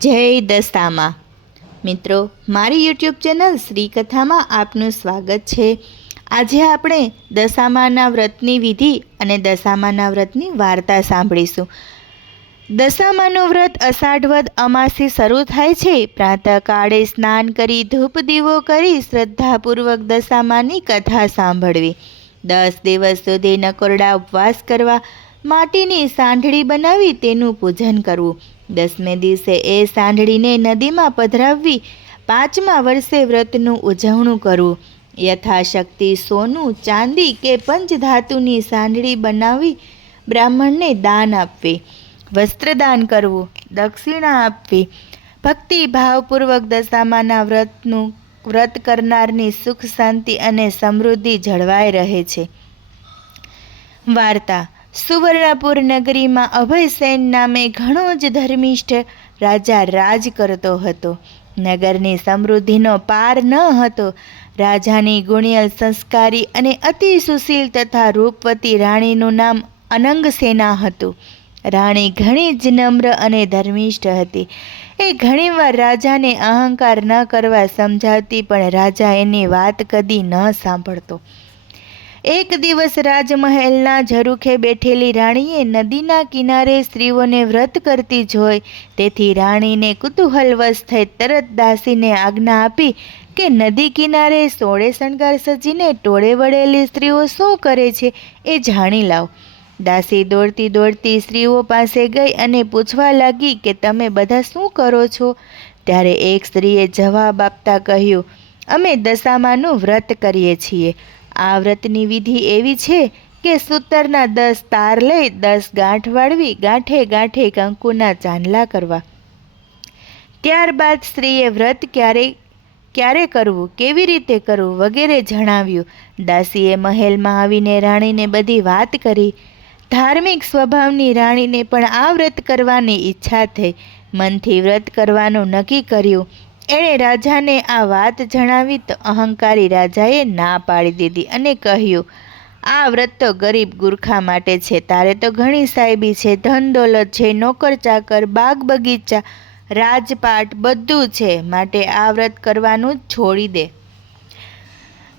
જય દશામાં મિત્રો, મારી યુટ્યુબ ચેનલ શ્રી કથામાં આપનું સ્વાગત છે। આજે આપણે દશામાના વ્રતની વિધિ અને દશામાના વ્રતની વાર્તા સાંભળીશું। દશામાનું વ્રત અષાઢ વદ અમાસથી શરૂ થાય છે। પ્રાતઃકાળે સ્નાન કરી ધૂપ દીવો કરી શ્રદ્ધાપૂર્વક દશામાની કથા સાંભળવી। 10 દિવસ સુધી નકોરડા ઉપવાસ કરવા, માટીની સાંઢળી બનાવી તેનું પૂજન કરવું। 10મે દિવસે એ સાંઢળીને નદીમાં પધરાવવી। 5મા વર્ષે વ્રતનું ઉજવણું કરવું। યથાશક્તિ સોનું, ચાંદી કે પંચધાતુની સાંઢળી બનાવી બ્રાહ્મણને દાન આપવી। વસ્ત્રદાન કરવું, દક્ષિણા આપવી। ભક્તિભાવપૂર્વક દશામાના વ્રત કરનારની સુખ શાંતિ અને સમૃદ્ધિ જળવાઈ રહે છે। વાર્તા। સુવર્ણપુર નગરીમાં અભયસેન નામે ઘણો જ ધર્મિષ્ઠ રાજા રાજ કરતો હતો। નગરની સમૃદ્ધિનો પાર ન હતો। રાજાની ગુણિયલ, સંસ્કારી અને અતિ સુશીલ તથા રૂપવતી રાણીનું નામ અનંગસેના હતું। રાણી ઘણી જ નમ્ર અને ધર્મિષ્ઠ હતી। એ ઘણીવાર રાજાને અહંકાર ન કરવા સમજાવતી, પણ રાજા એની વાત કદી ન સાંભળતો। એક દિવસ રાજમહેલના ઝરૂખે બેઠેલી રાણીએ નદીના કિનારે સ્ત્રીઓને વ્રત કરતી જોઈ, તેથી રાણીને કુતૂહલવશ થઈ તરત દાસીને આજ્ઞા આપી કે નદી કિનારે સોળે શણગાર સજીને ટોળે વળેલી સ્ત્રીઓ શું કરે છે એ જાણી લાવ। દાસી દોડતી દોડતી સ્ત્રીઓ પાસે ગઈ અને પૂછવા લાગી કે તમે બધા શું કરો છો? ત્યારે એક સ્ત્રીએ જવાબ આપતા કહ્યું, અમે દશામાનું વ્રત કરીએ છીએ। આ વ્રતની વિધિ એવી છે કે સૂતરના 10 તાર લઈ 10 ગાંઠ વાળવી, ગાંઠે ગાંઠે કંકુના ચાંદલા કરવા। ત્યારબાદ સ્ત્રીએ વ્રત ક્યારે કરવું, કેવી રીતે કરવું વગેરે જણાવ્યું। દાસીએ મહેલમાં આવીને રાણીને બધી વાત કરી। ધાર્મિક સ્વભાવની રાણીને પણ આ વ્રત કરવાની ઈચ્છા થઈ। મનથી વ્રત કરવાનું નક્કી કર્યું। એણે રાજાને આ વાત જણાવી તો અહંકારી રાજાએ ના પાડી દીધી અને કહ્યું, આ વ્રત તો ગરીબ ગુરખા માટે છે। તારે તો ઘણી સાહેબી છે, ધન દોલત છે, નોકર ચાકર, બાગ બગીચા, રાજપાટ બધું છે, માટે આ વ્રત કરવાનું જ છોડી દે।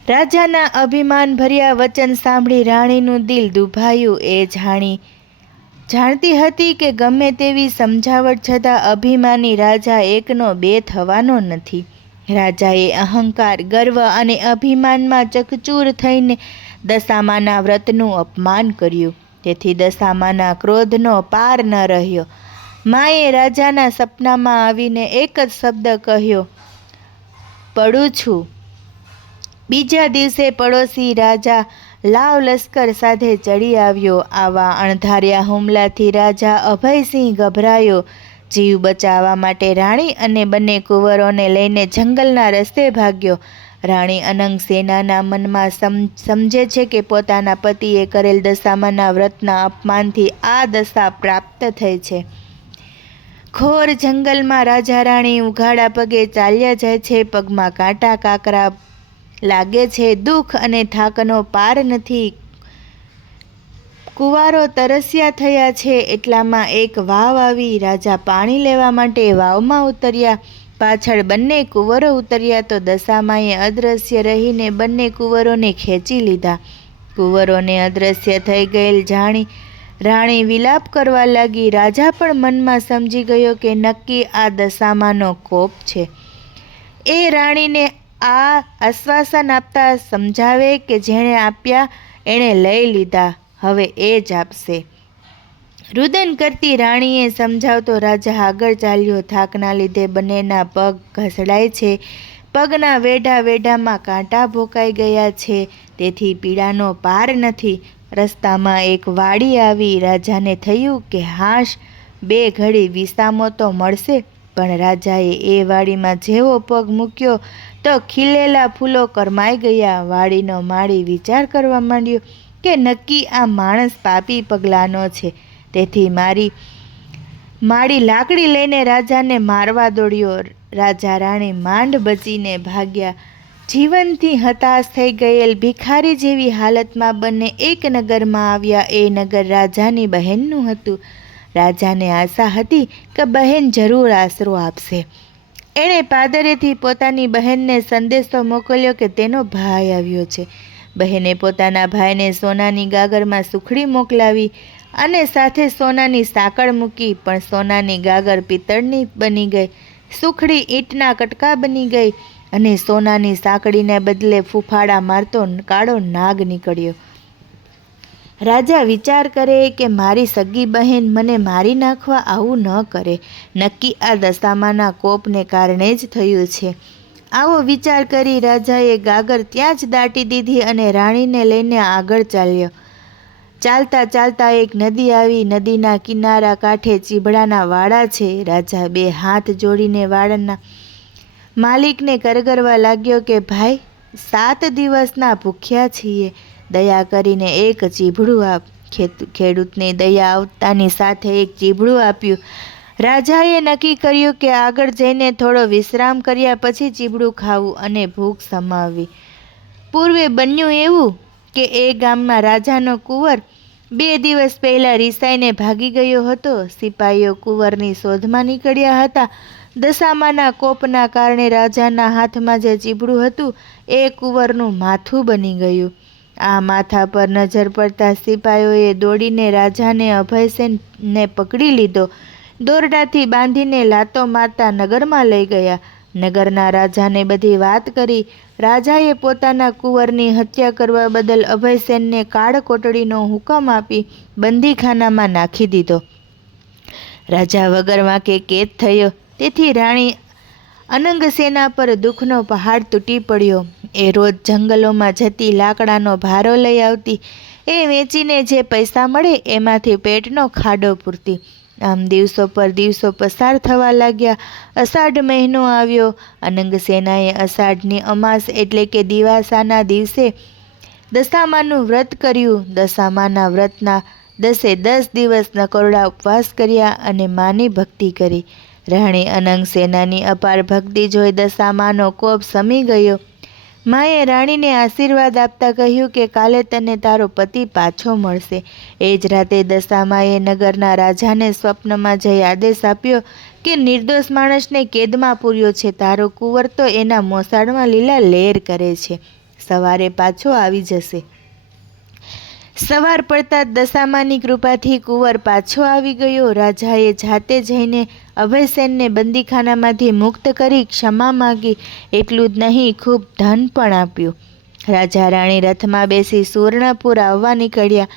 રાજાના અભિમાન ભર્યા વચન સાંભળી રાણીનું દિલ દુભાયું। એ જાણતી હતી કે ગમે તેવી સમજાવટ છતાં અભિમાની રાજા એકનો બે થવાનો નથી। રાજાએ અહંકાર, ગર્વ અને અભિમાનમાં ચકચૂર થઈને દશામાના વ્રતનું અપમાન કર્યું। તેથી દશામાના ક્રોધનો પાર ન રહ્યો। માએ રાજાના સપનામાં આવીને એક જ શબ્દ કહ્યો, પડું છું। બીજા દિવસે પડોશી રાજા લાવ લશ્કર સાથે ચડી આવ્યો। આવા અણધાર્યા હુમલાથી રાજા અભયસિંહ ગભરાયો। જીવ બચાવવા માટે રાણી અને બંને કુંવરોને લઈને જંગલના રસ્તે ભાગ્યો। રાણી અનંગસેનાના મનમાં સમજે છે કે પોતાના પતિએ કરેલ દશામાના વ્રતના અપમાનથી આ દશા પ્રાપ્ત થઈ છે। ઘોર જંગલમાં રાજા રાણી ઉઘાડા પગે ચાલ્યા જાય છે। પગમાં કાંટા કાકરા લાગે છે। દુઃખ અને થાકનો પાર નથી। કુંવારો તરસ્યા થયા છે। એટલામાં એક વાવ આવી। રાજા પાણી લેવા માટે વાવમાં ઉતર્યા। પાછળ બંને કુંવરો ઉતર્યા તો દશામાએ અદ્રશ્ય રહીને બંને કુંવરોને ખેંચી લીધા। કુંવરોને અદ્રશ્ય થઈ ગયેલ જાણી રાણી વિલાપ કરવા લાગી। રાજા પણ મનમાં સમજી ગયો કે નક્કી આ દશામાનો કોપ છે। એ રાણીને આ આશ્વાસન આપતા સમજાવે કે જેણે આપ્યા એણે લઈ લીધા, હવે એ જ આપશે। રુદન કરતી રાણીએ સમજાવતો રાજા આગળ ચાલ્યો। થાકના લીધે બંનેના પગ ઘસડાય છે। પગના વેઢામાં કાંટા ભોંકાઈ ગયા છે, તેથી પીડાનો પાર નથી। રસ્તામાં એક વાડી આવી। રાજાને થયું કે હાશ, 2 ઘડી વિસામો તો મળશે। પણ રાજાએ એ વાડીમાં જેવો પગ મૂક્યો તો ખીલેલા ફૂલો કરમાઈ ગયા। વાડીનો માળી વિચાર કરવા માંડ્યો કે નક્કી આ માણસ પાપી પગલાનો છે, તેથી માળી લાકડી લઈને રાજાને મારવા દોડ્યો। રાજા રાણી માંડ બચીને ભાગ્યા। જીવનથી હતાશ થઈ ગયેલ ભિખારી જેવી હાલતમાં બંને એક નગરમાં આવ્યા। એ નગર રાજાની બહેનનું હતું। રાજાને આશા હતી કે બહેન જરૂર આશરો આપશે. એણે પાદરેથી પોતાની બહેનને સંદેશો મોકલ્યો કે તેનો ભાઈ આવ્યો છે. બહેને પોતાના ભાઈને સોનાની ગાગરમાં સુખડી મોકલાવી અને સાથે સોનાની સાંકળ મૂકી, પણ સોનાની ગાગર પિત્તળની બની ગઈ, સુખડી ઈંટના કટકા બની ગઈ અને સોનાની સાંકળીને બદલે ફૂફાડા મારતો કાળો નાગ નીકળ્યો. રાજા વિચાર કરે કે મારી સગી બહેન મને મારી નાખવા આવું ન કરે, નક્કી આ દશામાના કોપને કારણે જ થયું છે. આવો વિચાર કરી રાજાએ ગાગર ત્યાં જ દાટી દીધી અને રાણીને લઈને આગળ ચાલ્યો. ચાલતા ચાલતા એક નદી આવી. નદીના કિનારા કાંઠે ચીભડાના વાડા છે. રાજા 2 હાથ જોડીને વાડાના માલિકને કરગરવા લાગ્યો કે ભાઈ, 7 દિવસના ભૂખ્યા છીએ, દયા કરીને એક ચીભડું આપ. ખેડૂતને દયા આવતાની સાથે એક ચીભડું આપ્યું. રાજાએ નક્કી કર્યું કે આગળ જઈને થોડો વિશ્રામ કર્યા પછી ચીભડું ખાવું અને ભૂખ સમાવવી. પૂર્વે બન્યું એવું કે એ ગામમાં રાજાનો કુંવર 2 દિવસ પહેલાં રિસાઈને ભાગી ગયો હતો. સિપાહીઓ કુંવરની શોધમાં નીકળ્યા હતા. દશામાના કોપના કારણે રાજાના હાથમાં જે ચીભડું હતું એ કુંવરનું માથું બની ગયું. આ માથા પર નજર પડતા સિપાહીઓએ દોડીને રાજાને અભયસેનને પકડી લીધો. દોરડાથી બાંધીને લાતો મારતા નગરમાં લઈ ગયા. નગરના રાજાને બધી વાત કરી. રાજાએ પોતાના કુંવરની હત્યા કરવા બદલ અભયસેનને કાળકોટડીનો હુકમ આપી બંદીખાનામાં નાખી દીધો. રાજા વગર વાંકે કેદ થયો. તેથી રાણી અનંગસેના પર દુઃખનો પહાડ તૂટી પડ્યો. એ રોજ જંગલોમાં જતી લાકડાનો ભારો લઈ આવતી. એ વેચીને જે પૈસા મળે એમાંથી પેટનો ખાડો પૂરતી. આમ દિવસો પર દિવસો પસાર થવા લાગ્યા. અષાઢ મહિનો આવ્યો. અનંગસેનાએ અષાઢની અમાસ એટલે કે દિવાસાના દિવસે દશામાનું વ્રત કર્યું. દશામાના વ્રતના 10 દિવસ નકોરડા ઉપવાસ કર્યા અને માની ભક્તિ કરી. રાણી અનંગસેનાની અપાર ભક્તિ જોઈ દશામાનો કોપ શમી ગયો. માએ રાણીને આશીર્વાદ આપતા કહ્યું કે કાલે તને તારો પતિ પાછો મળશે. એ જ રાતે દશામાએ નગરના રાજાને સ્વપ્નમાં જઈ આદેશ આપ્યો કે નિર્દોષ માણસને કેદમાં પૂર્યો છે. તારો કુંવર તો એના મોસાળમાં લીલા લહેર કરે છે, સવારે પાછો આવી જશે. સવાર પડતા દશામાની કૃપાથી કુંવર પાછો આવી ગયો. રાજાએ જાતે જઈને અભયસેનને બંદીખાનામાંથી મુક્ત કરી ક્ષમા માગી. એટલું જ નહીં, ખૂબ ધન પણ આપ્યું. રાજા રાણી રથમાં બેસી સુવર્ણપુર આવવા નીકળ્યા.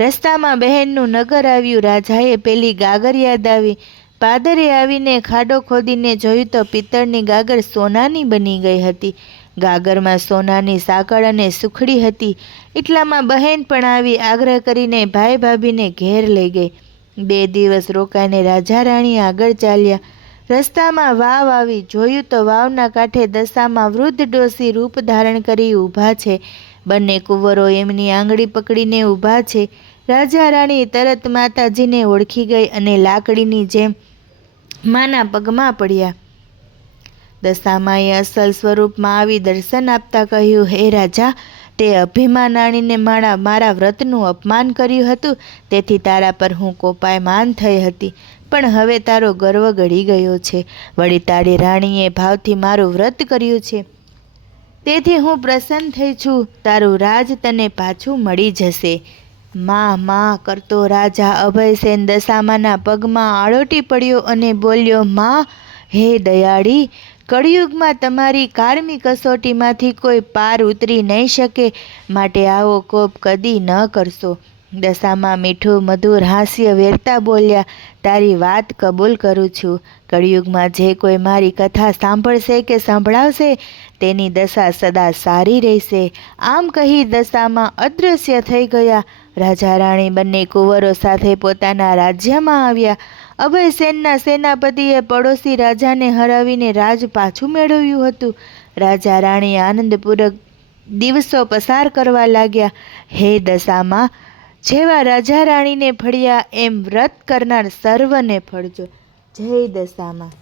રસ્તામાં બહેનનું નગર આવ્યું. રાજાએ પેલી ગાગર યાદ આવી. પાદરે આવીને ખાડો ખોદીને જોયું તો પિત્તળની ગાગર સોનાની બની ગઈ હતી. ગાગરમાં સોનાની સાંકળ અને સુખડી હતી. એટલામાં બહેન પણ આવી. આગ્રહ કરીને ભાઈ ભાભીને ઘેર લઈ ગઈ. 2 દિવસ રોકાઈને રાજા રાણી આગળ ચાલ્યા. રસ્તામાં વાવ આવી. જોયું તો વાવના કાંઠે દશામાં વૃદ્ધ ડોસી રૂપ ધારણ કરી ઊભા છે. બંને કુંવરો એમની આંગળી પકડીને ઊભા છે. રાજા રાણી તરત માતાજીને ઓળખી ગઈ અને લાકડીની જેમ માના પગમાં પડ્યા. દશામાએ અસલ સ્વરૂપમાં આવી દર્શન આપતા કહ્યું, હે રાજા, તે અભિમાનાણીને મારા વ્રતનું અપમાન કર્યું હતું, તેથી તારા પર હું કોપાયમાન થઈ હતી. પણ હવે તારો ગર્વ ગળી ગયો છે. વળી તારી રાણીએ ભાવથી મારું વ્રત કર્યું છે, તેથી હું પ્રસન્ન થઈ છું. તારું રાજ તને પાછું મળી જશે. માં કરતો રાજા અભયસેન દશામાના પગમાં આળોટી પડ્યો અને બોલ્યો, માં, હે દયાળી, કળિયુગમાં તમારી કારમી કસોટીમાંથી કોઈ પાર ઉતરી નહીં શકે, માટે આવો કોપ કદી ન કરશો. દશામાં મીઠું મધુર હાસ્ય વેરતા બોલ્યા, તારી વાત કબૂલ કરું છું. કળિયુગમાં જે કોઈ મારી કથા સાંભળશે કે સંભળાવશે તેની દશા સદા સારી રહેશે. આમ કહી દશામાં અદૃશ્ય થઈ ગયા. રાજા રાણી બંને કુંવરો સાથે પોતાના રાજ્યમાં આવ્યા. અભયસેનના સેનાપતિએ પડોશી રાજાને હરાવીને રાજ પાછું મેળવ્યું હતું. રાજા રાણી આનંદપૂર્વક દિવસો પસાર કરવા લાગ્યા. હે દશામાં, જેવા રાજા રાણીને ફળ્યા એમ વ્રત કરનાર સર્વને ફળજો. જય દશામાં.